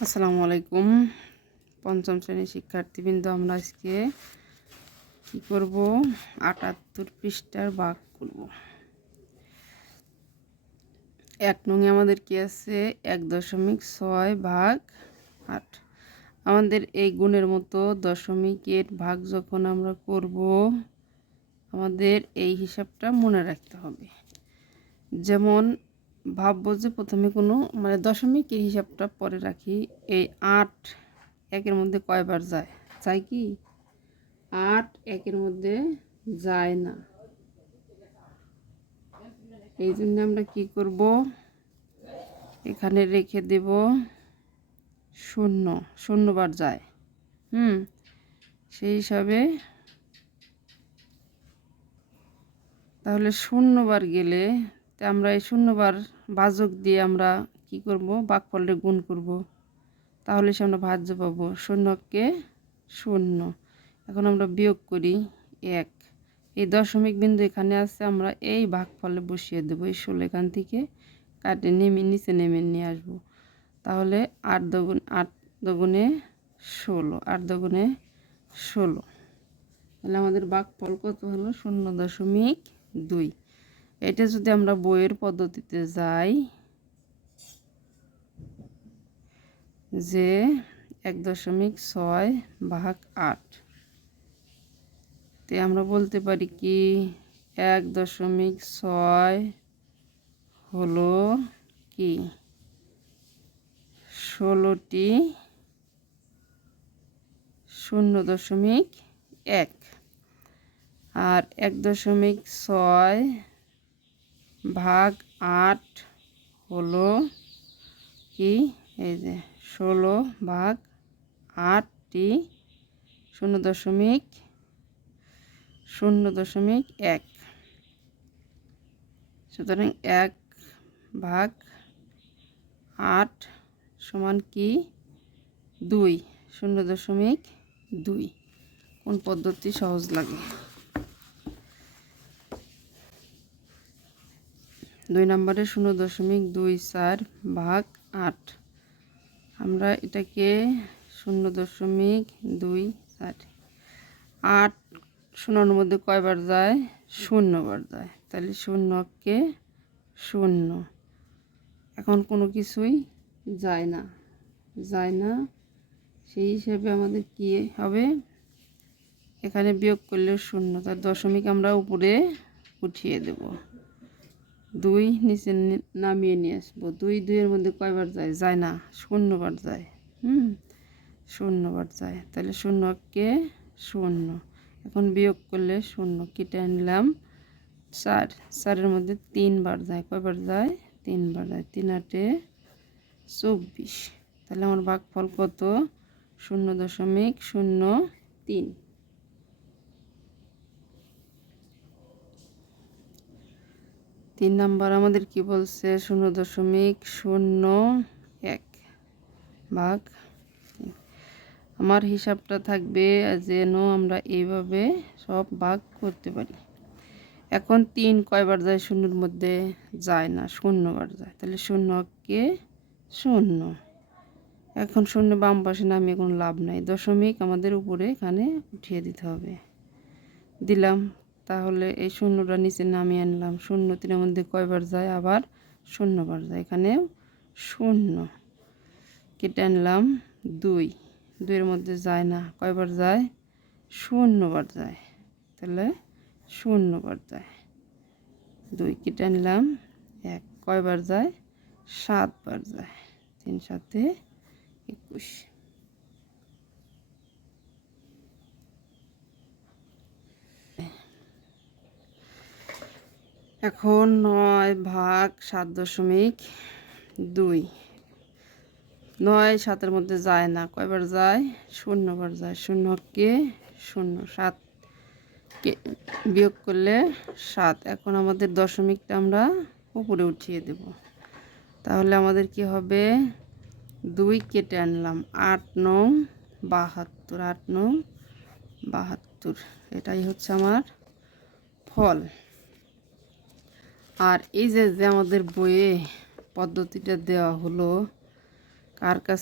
আসসালামু আলাইকুম। পঞ্চম শ্রেণীর শিক্ষার্থীবৃন্দ, আমরা আজকে কি করব? ৭৮ পৃষ্ঠার ভাগ করব। ১ নং-এ আমাদের কি আছে? ১.৬ ভাগ ৮। আমাদের এই গুণের মতো দশমিকের ভাগ যখন আমরা করব, আমাদের এই হিসাবটা মনে রাখতে হবে। যেমন ভাববো যে প্রথমে কোনো দশমিকের হিসাবটা পরে রাখি। এই ৮ একের মধ্যে কয়বার যায়? যায় কি? ৮ একের মধ্যে যায় না। এই জন্য আমরা কি করব? এখানে রেখে দেব ০। ০ বার যায়। সেই হিসাবে তাহলে ০ বার গেলে আমরা এই ০ বার ভাজক দিয়ে আমরা কি করব? ভাগফলে গুণ করব। তাহলে সে আমরা ভাজ্য পাবো। ০কে ০। এখন আমরা বিয়োগ করি ১। এই দশমিক বিন্দু এখানে আছে, আমরা এই ভাগফলে বসিয়ে দেবো। এই ১৬ এখান থেকে কাটে নিচে নেমে নিয়ে আসবো। তাহলে ৮ দুগুণে ১৬। ৮ দুগুণে ১৬। তাহলে আমাদের ভাগফল কত হলো? ০.২। এটা যদি আমরা বইয়ের পদ্ধতিতে যাই, যে ১.৬ ভাগ ৮, তে আমরা বলতে পারি কি ১.৬ হলো কি ১৬টি ০.১, আর ১.৬ ভাগ ৮ হলো কি এই যে ১৬ ভাগ ৮টি ০.১। সুতরাং ১ ভাগ ৮ সমান কি ২, ০.২। কোন পদ্ধতি সহজ লাগে? ২ নম্বরে ০.২৪ ভাগ ৮। আমরা এটাকে ০.২৪, ৮ শূন্যর মধ্যে কয়বার যায়? ০ বার যায়। তাহলে ০কে ০। এখন কোনো কিছুই যায় না। সেই হিসাবে আমাদের কি হবে? এখানে বিয়োগ করলে ০, তার দশমিক আমরা উপরে উঠিয়ে দেব। ২ নিচে নামিয়ে নিয়ে আসবো। ২ এর মধ্যে কয়বার যায়? যায় না, ০ বার যায়। ০ বার যায়। তাহলে ০কে ০। এখন বিয়োগ করলে ০ কেটে আনলাম ৪। ৪-এর মধ্যে ৩ বার যায়। কয়বার যায়? ৩ বার যায়। ৩ ৮-এ ২৪। তাহলে আমার ভাগফল কত? ০.০৩। ৩ নাম্বার আমাদের কি বলছে? ০.০১ ভাগ। আমার হিসাবটা থাকবে যেন আমরা এইভাবে সব ভাগ করতে পারি। এখন ৩ কয়বার যায়? ০-এর মধ্যে যায় না, ০ বার যায়। তাহলে ০কে ০। এখন ০ বাম পাশে নামিয়ে কোনো লাভ নাই। দশমিক আমাদের উপরে এখানে উঠিয়ে দিতে হবে। দিলাম। তাহলে এই ০টা নিচে নামিয়ে আনলাম। ০ ৩-এর মধ্যে কয়বার যায়? আবার ০ বার যায়। এখানেও ০ কেটে আনলাম ২। ২-এর মধ্যে যায় না। কয়বার যায়? ০ বার যায়। তাহলে ০ বার যায়। ২ কেটে আনলাম ১। কয়বার যায়? ৭ বার যায়। ৩ ৭-এ ২১। এখন ৯ ভাগ ৭.২। ৯ ৭-এর মধ্যে যায় না। কয়বার যায়? ০ বার যায়। ০কে ০। ৭কে বিয়োগ করলে ৭। এখন আমাদের দশমিকটা আমরা উপরে উঠিয়ে দেব। তাহলে আমাদের কি হবে? ২ কেটে আনলাম ৮ নং ৭২। ৮ নং ৭২। এটাই হচ্ছে আমার ফল। আর এই যে আমাদের বইয়ে পদ্ধতিটা দেওয়া হলো, কার কাছে